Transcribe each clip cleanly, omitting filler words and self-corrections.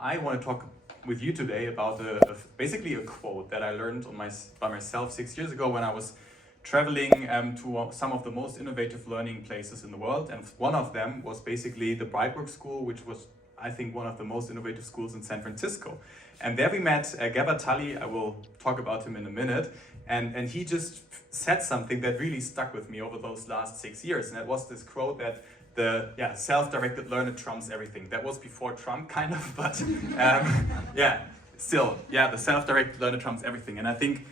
I want to talk with you today about basically a quote that I learned by myself 6 years ago when I was traveling to some of the most innovative learning places in the world. And one of them was basically the Brightwork School, which was, I think, one of the most innovative schools in San Francisco. And there we met Gabor Tully. I will talk about him in a minute. And he just said something that really stuck with me over those last 6 years. And that was this quote that the self-directed learner trumps everything. That was before Trump, kind of, but still, the self-directed learner trumps everything. And I think,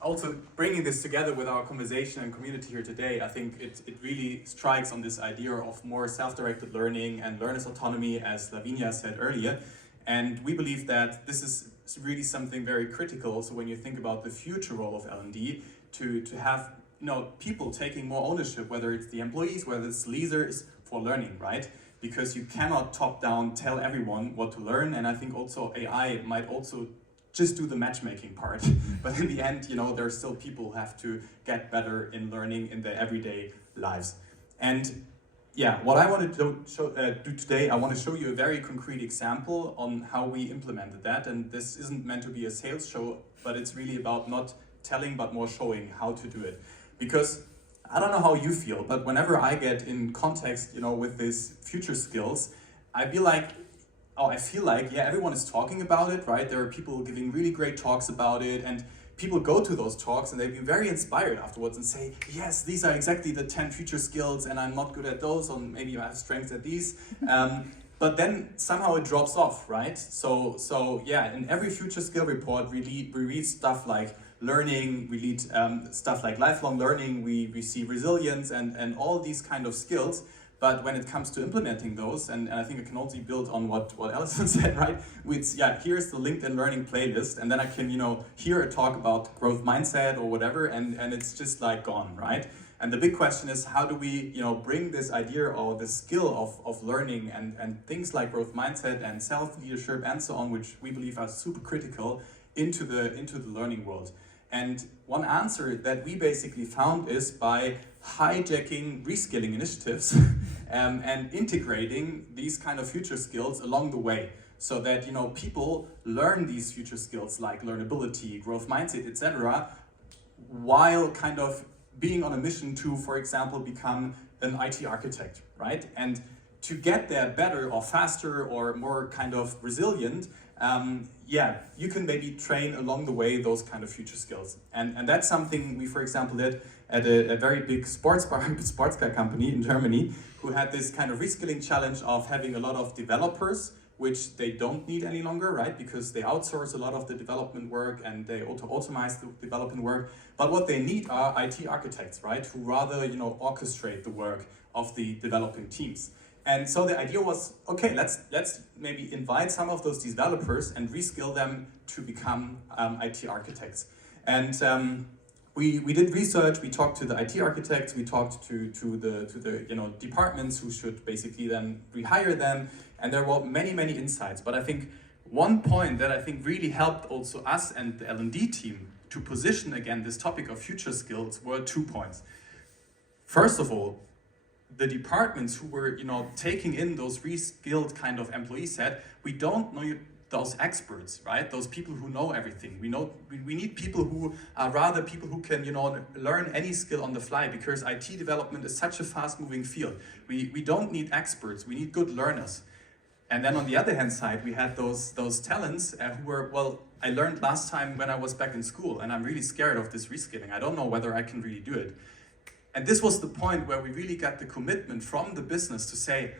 also bringing this together with our conversation and community here today, I think it really strikes on this idea of more self-directed learning and learner's autonomy, as Lavinia said earlier. And we believe that this is really something very critical. So when you think about the future role of L&D, to have people taking more ownership, whether it's the employees, whether it's leaders, for learning, right? Because you cannot top-down tell everyone what to learn. And I think also AI might also just do the matchmaking part. But in the end, there are still people who have to get better in learning in their everyday lives. And what I want to do today, I want to show you a very concrete example on how we implemented that. And this isn't meant to be a sales show, but it's really about not telling, but more showing how to do it. Because I don't know how you feel, but whenever I get in context, with these future skills, I feel like, everyone is talking about it, right? There are people giving really great talks about it, and people go to those talks and they've been very inspired afterwards and say, yes, these are exactly the 10 future skills, and I'm not good at those, or maybe I have strengths at these. But then somehow it drops off, right? So in every future skill report, we read stuff like learning, we read stuff like lifelong learning, we see resilience and all these kind of skills. But when it comes to implementing those, and I think I can also build on what Alison said, right? Here's the LinkedIn Learning playlist, and then I can, hear a talk about growth mindset or whatever, and it's just like gone, right? And the big question is, how do we, bring this idea or the skill of learning and things like growth mindset and self-leadership and so on, which we believe are super critical, into the learning world. And one answer that we basically found is by hijacking reskilling initiatives and integrating these kind of future skills along the way, so that people learn these future skills like learnability, growth mindset, etc., while kind of being on a mission to, for example, become an IT architect, right? And to get there better or faster or more kind of resilient, you can maybe train along the way those kind of future skills. And that's something we, for example, did at a very big sports car company in Germany, who had this kind of reskilling challenge of having a lot of developers, which they don't need any longer, right? Because they outsource a lot of the development work and they automate the development work. But what they need are IT architects, right? Who rather, orchestrate the work of the developing teams. And so the idea was, okay, let's maybe invite some of those developers and reskill them to become IT architects. And we did research. We talked to the IT architects. We talked to the departments who should basically then rehire them. And there were many insights. But I think one point that I think really helped also us and the L&D team to position again this topic of future skills were 2 points. First of all, the departments who were, taking in those reskilled kind of employees said, we don't know those experts, right? Those people who know everything. We need people who are rather people who can, learn any skill on the fly, because IT development is such a fast-moving field. We don't need experts. We need good learners. And then on the other hand side, we had those talents who were, well, I learned last time when I was back in school, and I'm really scared of this reskilling. I don't know whether I can really do it. And this was the point where we really got the commitment from the business to say,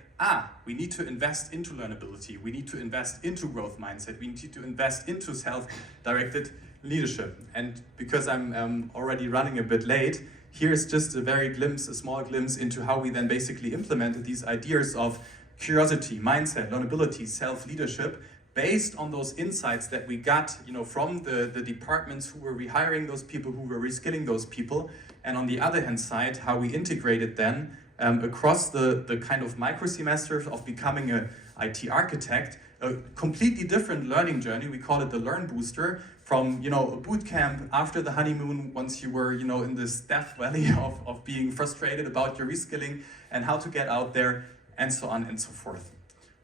we need to invest into learnability, we need to invest into growth mindset, we need to invest into self-directed leadership. And because I'm already running a bit late, here's just a small glimpse into how we then basically implemented these ideas of curiosity, mindset, learnability, self-leadership, based on those insights that we got, from the departments who were rehiring those people, who were reskilling those people, and on the other hand side, how we integrated then across the kind of micro semesters of becoming an IT architect, a completely different learning journey. We call it the Learn Booster, from a boot camp after the honeymoon, once you were in this death valley of being frustrated about your reskilling and how to get out there, and so on and so forth.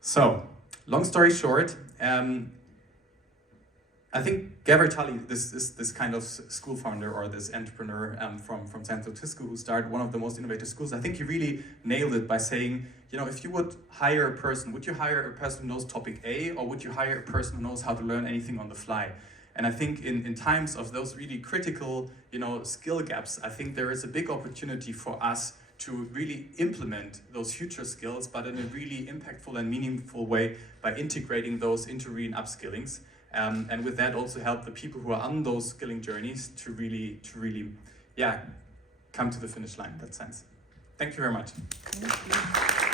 So long story short, I think Gabor Tully, this kind of school founder or this entrepreneur from San Francisco who started one of the most innovative schools, I think he really nailed it by saying, you know, if you would hire a person, would you hire a person who knows topic A, or would you hire a person who knows how to learn anything on the fly? And I think in times of those really critical, you know, skill gaps, I think there is a big opportunity for us to really implement those future skills, but in a really impactful and meaningful way by integrating those into re and upskillings. And with that also help the people who are on those skilling journeys to really, yeah, come to the finish line in that sense. Thank you very much. Thank you.